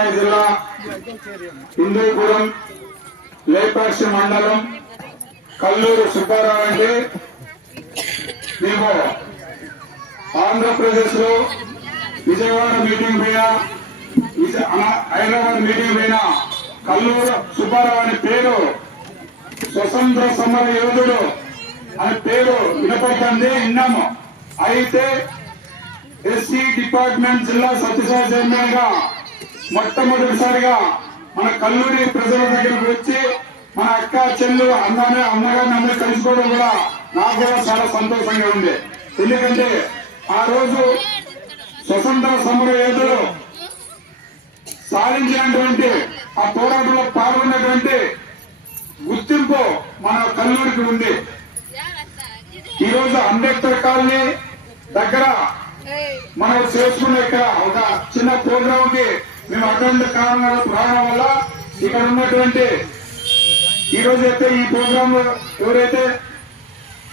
సత్యసాయి జిల్లా హిందూపురం లేపాక్షి మండలం కల్లూరు సుబ్బారావు అంటే మేము ఆంధ్రప్రదేశ్ లో విజయవాడ మీటింగ్ పైన హైదరాబాద్ మీటింగ్ పైన కల్లూరు సుబ్బారావు అనే పేరు స్వతంత్ర సమర యోధుడు అనే పేరు వినపడుతుంది విన్నాము. అయితే ఎస్సీ డిపార్ట్మెంట్ జిల్లా సత్యసాయి చైర్మన్ గా మొట్టమొదటిసారిగా మన కల్లూరి ప్రజల దగ్గరకు వచ్చి మన అక్క చెల్లు అన్నగారిని అందరూ కలుసుకోవడం కూడా నాకు కూడా చాలా సంతోషంగా ఉంది. ఎందుకంటే ఆ రోజు స్వతంత్ర సమర యోధులు సాధించినటువంటి ఆ పోరాటంలో పాల్గొన్నటువంటి గుర్తింపు మన కల్లూరికి ఉంది. ఈ రోజు అంబేద్కర్ కాలనీ దగ్గర మనం చేసుకున్న ఇక్కడ ఒక చిన్న ప్రోగ్రామ్ కి మేము అటువంటి కారణాల రావడం వల్ల ఇక్కడ ఉన్నటువంటి ఈ రోజు అయితే ఈ ప్రోగ్రామ్ ఎవరైతే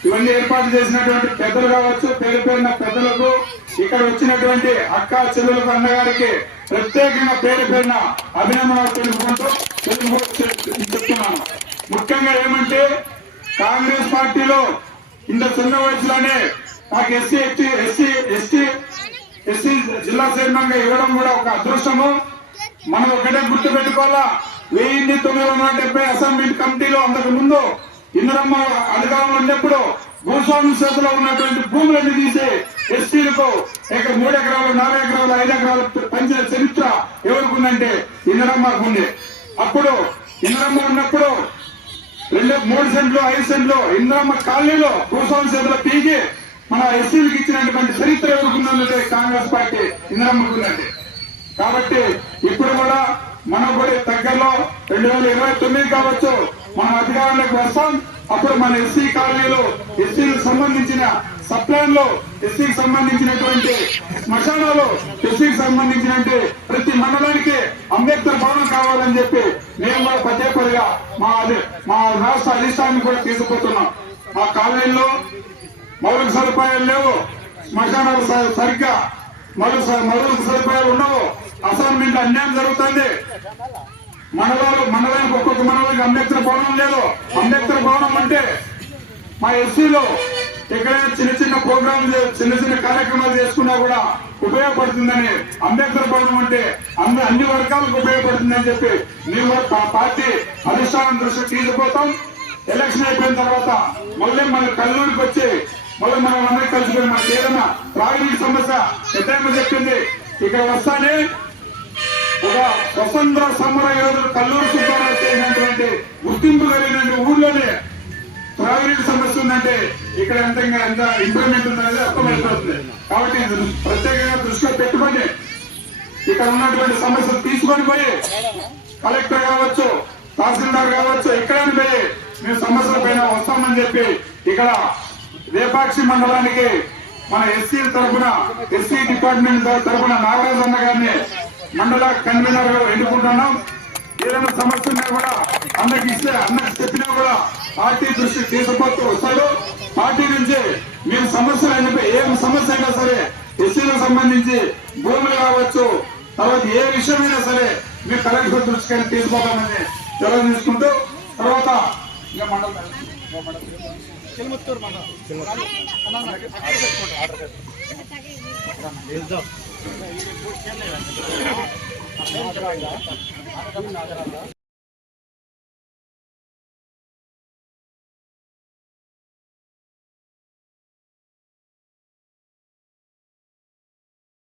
ఇవన్నీ ఏర్పాటు చేసినటువంటి పెద్దలు కావచ్చు, పేరు పేరున పెద్దలకు, ఇక్కడ వచ్చినటువంటి అక్క చెల్లెలకు, అన్నగారికి ప్రత్యేకంగా పేరు పేరున అభినందనలు తెలుపుకుంటూ చెప్తున్నాను. ముఖ్యంగా ఏమంటే కాంగ్రెస్ పార్టీలో ఇంత చిన్న వయసులోనే నాకు ఎస్సీ జిల్లా చైర్మన్ గా ఇవ్వడం కూడా ఒక అదృష్టము. మనం ఒకటే గుర్తు పెట్టుకోవాలా, 1970 అసెంబ్లీ కమిటీలో అంతకు ముందు ఇందిరమ్మ అధికారంలో ఉన్నప్పుడు భూస్వామి చేతిలో ఉన్నటువంటి భూములన్నీ తీసి ఎస్సీలకు 3 ఎకరాలు 4 ఎకరాలు 5 ఎకరాలు పంచిన చరిత్ర ఎవరికి ఉందంటే ఇందిరమ్మకు ఉంది. అప్పుడు ఇందిరమ్మ ఉన్నప్పుడు 3 సెంట్లు 5 సెంట్లు ఇందిరమ్మ కాలనీలో భూస్వామి చేతిలో పీకి మన ఎస్సీలకు ఇచ్చినటువంటి చరిత్ర ఎవరికి ఉందంటే కాంగ్రెస్ పార్టీ ఇందిరమ్మకు ఉందండి. కాబట్టి ఇప్పుడు కూడా మనం కూడా దగ్గరలో 2029 కావచ్చు మనం అధికారంలోకి వస్తాం. అప్పుడు మన ఎస్సీ కాలనీలో ఎస్సీలకు సంబంధించిన సప్లాన్ లో ఎస్సీకి సంబంధించినటువంటి శ్మశానాలు ఎస్సీకి సంబంధించినటువంటి ప్రతి మండలానికి అంబేద్కర్ భవనం కావాలని చెప్పి మేము కూడా పదేపడిగా మా రాష్ట్ర అధిష్టానాన్ని కూడా తీసుకుపోతున్నాం. మా కాలనీలో మౌలిక సదుపాయాలు లేవు, శ్మశానాలు సరిగ్గా మౌలిక సదుపాయాలు ఉండవు, అసైన్మెంట్ అన్యాయం జరుగుతుంది. మండలానికి ఒక్కొక్క మండలానికి అంబేద్కర్ భవనం లేదు. అంబేద్కర్ భవనం అంటే మా ఎస్సీలో ఎక్కడైనా చిన్న చిన్న ప్రోగ్రాంలు చిన్న చిన్న కార్యక్రమాలు చేసుకున్నా కూడా ఉపయోగపడుతుందని అంబేద్కర్ భవనం అంటే అన్ని వర్గాలకు ఉపయోగపడుతుందని చెప్పి మేము పార్టీ అధిష్టానం దృష్టికి తీసుకుపోతాం. ఎలక్షన్ అయిపోయిన తర్వాత మళ్ళీ మన కల్లూరికి వచ్చి మళ్ళీ మనం అందరికీ కలిసిపోయి మనకి ఏదైనా త్రాగునీటి సమస్య ఎట్లా చెప్పింది ఇక్కడ వస్తానే ఒక స్వతంత్ర సమర యోధులు కల్లూరు సుబ్బారావు చేసినటువంటి గుర్తింపు కలిగిన ఊర్లోనే త్రాగునీటి సమస్య ఉందంటే ఇక్కడ ఎంత ఇంప్రూవ్మెంట్ ఉందనేది అర్థమైపోతుంది. కాబట్టి ప్రత్యేకంగా దృష్టిలో పెట్టుకొని ఇక్కడ ఉన్నటువంటి సమస్యలు తీసుకొని పోయి కలెక్టర్ కావచ్చు, తహసీల్దార్ కావచ్చు, ఎక్కడైనా పోయి మేము సమస్యల పైన వస్తామని చెప్పి ఇక్కడ లేపాక్షి మండలానికి మన ఎస్సీ తరఫున ఎస్సీ డిపార్ట్మెంట్ తరఫున నాగరాజు అన్న గారిని మండల కన్వీనర్ గా ఎన్నుకుంటున్నాం. ఏదైనా సమస్య ఉన్నా కూడా అన్నకి ఇస్తే అన్నకి చెప్పినా కూడా పార్టీ దృష్టికి తీసుకుపోతూ వస్తాడు. పార్టీ నుంచి మేము సమస్యలు ఏం సమస్య అయినా సరే ఎస్సీలకు సంబంధించి భూములు కావచ్చు, తర్వాత ఏ విషయమైనా సరే మేము కలెక్టర్ దృష్టికి తీసుకోవాలని చొరవ తీసుకుంటూ తర్వాత మండలం